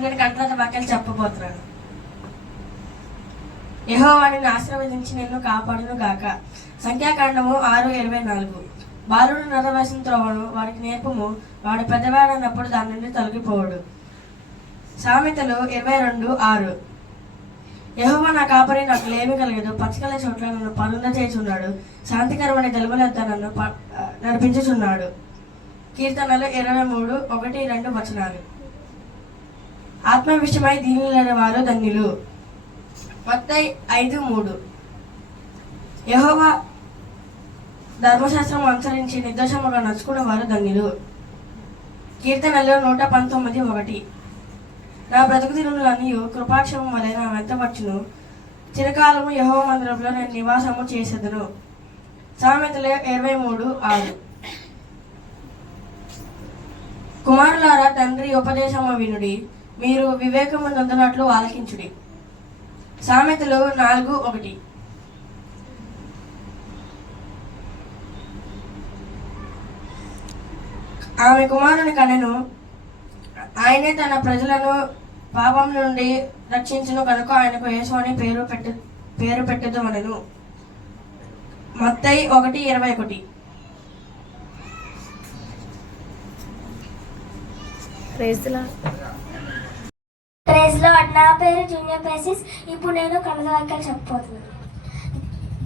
ఇప్పుడు నేను కంటత వాక్యాలు చెప్పబోతున్నాను. యెహోవా నిన్ను ఆశీర్వదించి నిన్ను కాపాడును గాక. సంఖ్యాకాండము 6:24. బాలుడు నరవేసిన త్రోవను వాడికి నేర్పుము, వాడు పెద్దవాడన్నప్పుడు దాని నుండి తొలగిపోవడు. సామెతలు 22:6. యెహోవా నా కాపరి, నాకు లేమి కలగదు. పచ్చగల చోట్ల నన్ను పరుంద చేయుచున్నాడు. శాంతికరమైన జలముల యొద్ద నన్ను నడిపించుచున్నాడు. కీర్తనలు 23:1-2 వచనాలు. ఆత్మ విషయమై దీనులైన వారు ధన్యులు. మత్తయి 5:3. యెహోవా ధర్మశాస్త్రం అనుసరించి నిర్దోషముగా నడుచుకున్న వారు ధన్యులు. కీర్తనలు 119:1. నా బ్రతుకు దినములన్నీ కృపాక్షేమం వలె నా వెంటవచ్చును. చిరకాలము యెహోవా మందిరంలో నేను నివాసము చేసేదను. సామెతలు 23:6. కుమారులారా, తండ్రి ఉపదేశము వినుడి, మీరు వివేకము నొందినట్లు ఆలకించుడి. సామెతలు 4:1. ఆమె కుమారుని కనెను, ఆయనే తన ప్రజలను పాపం నుండి రక్షించును కనుక ఆయనకు యేసు అని పేరు పెట్టుదమనెను. మత్తయి 1:21. Praise Lord. నా పేరు జూనియర్ పేసిస్. ఇప్పుడు నేను కన్నడ వాక్యాలు చెప్పబోతున్నాను.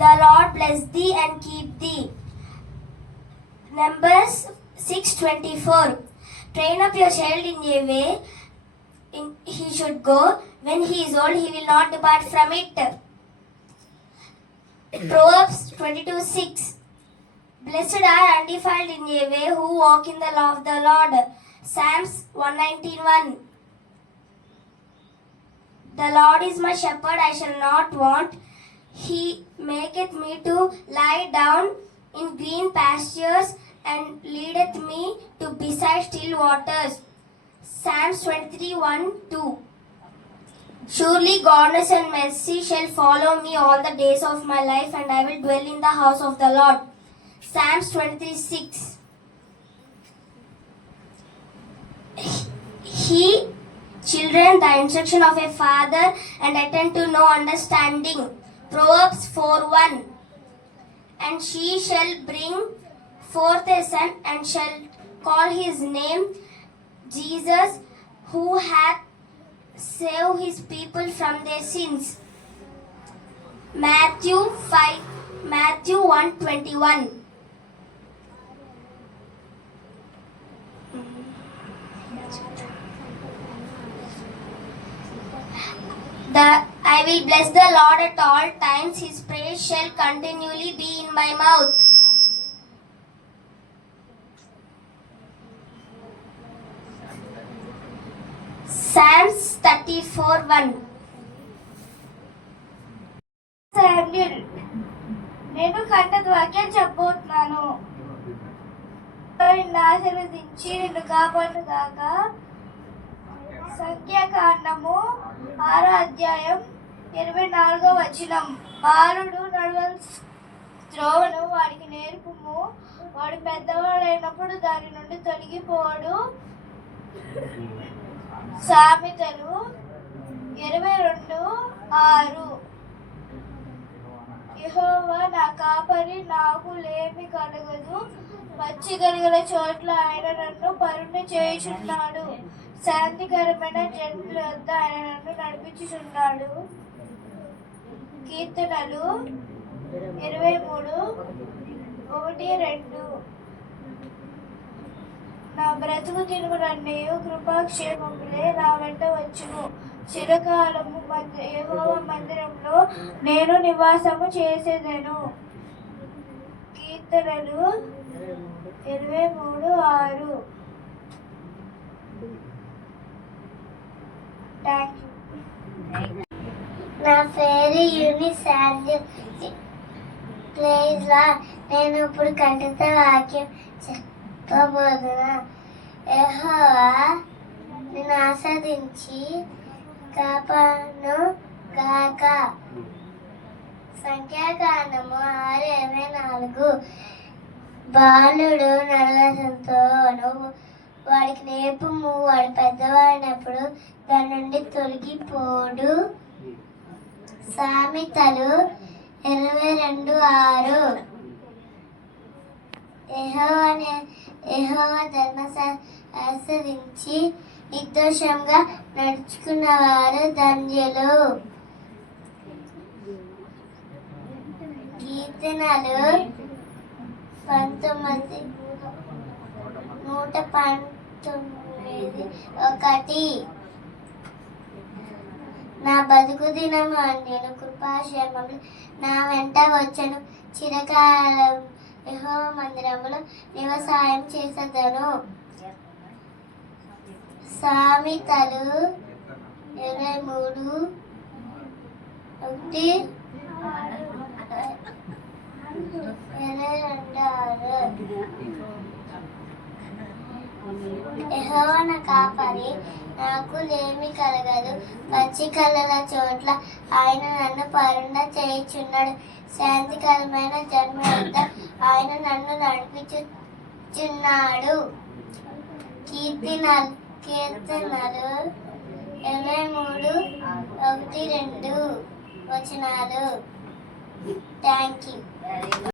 The Lord bless thee and keep thee. Numbers 6:24. Train up your child in a way he should go. When he is old, he will not depart from it. Proverbs 22:6. Blessed are undefiled in a way who walk in the law of the Lord. Psalms 119:1. The Lord is my shepherd, I shall not want. He maketh me to lie down in green pastures and leadeth me to beside still waters. Psalms 23:1-2. Surely goodness and mercy shall follow me all the days of my life, and I will dwell in the house of the Lord. Psalms 23:6. He children the instruction of a father, and attend to no understanding. Proverbs 4:1. And she shall bring forth a son, and shall call his name Jesus, who hath saved his people from their sins. Matthew 1:21. I will bless the Lord at all times. His praise shall continually be in my mouth. Psalms 34:1. Samuel. నేను కంటత వాక్యం చెప్పబోతున్నాను. నిన్ను ఆశీర్వదించి నిన్ను కాపాడును గాక. సంఖ్యాకాండము 6:24. బాలుడు నడవలసిన త్రోవను వాడికి నేర్పుము, వాడు పెద్దవాడైనప్పుడు దాని నుండి తొలగిపోవడు. సామెతలు 22:6. యెహోవా నా కాపరి, నాకు లేమి కలగదు. పచ్చిగలిగల చోట్ల ఆయన నన్ను పరుండ చేయుచున్నాడు. శాంతికరమైన జనుల వద్ద ఆయన నన్ను నడిపించుచున్నాడు. కీర్తనలు 23:1-2. నా బ్రతుకు దినములన్నీ కృపాక్షేమములే నా వెంట వచ్చును. చిరకాలము యెహోవా మందిరంలో నేను నివాసము చేసేదను. కీర్తనలు 23:6. నా పేరు యూనిసార్జు. Praise lord. నేను ఇప్పుడు కంటత వాక్యం చెప్పబోతున్నా. యెహోవా నిన్ను ఆస్వాదించి కాపాడును గాక. సంఖ్యాకాండము 6:24. బాలుడు నడవలసిన త్రోవను వాడికి రేపము వాడు పెద్దవాడినప్పుడు దాని నుండి తొలగిపోడు. సామెతలు 22:6. యెహోవా ధర్మశాస్త్రించి నిర్దోషంగా నడుచుకున్న వారు ధన్యులు. కీర్తనలు 119:1. నా బతుకు దినము నేను కృపాక్షేమములు నా వెంట వచ్చను. చిరకాలం యెహోవా మందిరములో నివసాయం చేసేదను. సామెతలు 23:1, 22:6. యెహోవా నా కాపరి, నాకు లేమి కలగదు. పచ్చి కళ్ళల చోట్ల ఆయన నన్ను పరుండ చేయుచున్నాడు. శాంతికరమైన జన్మ వద్ద ఆయన నన్ను నడిపించుచున్నాడు. కీర్తనలు 23:1-2. Thank you.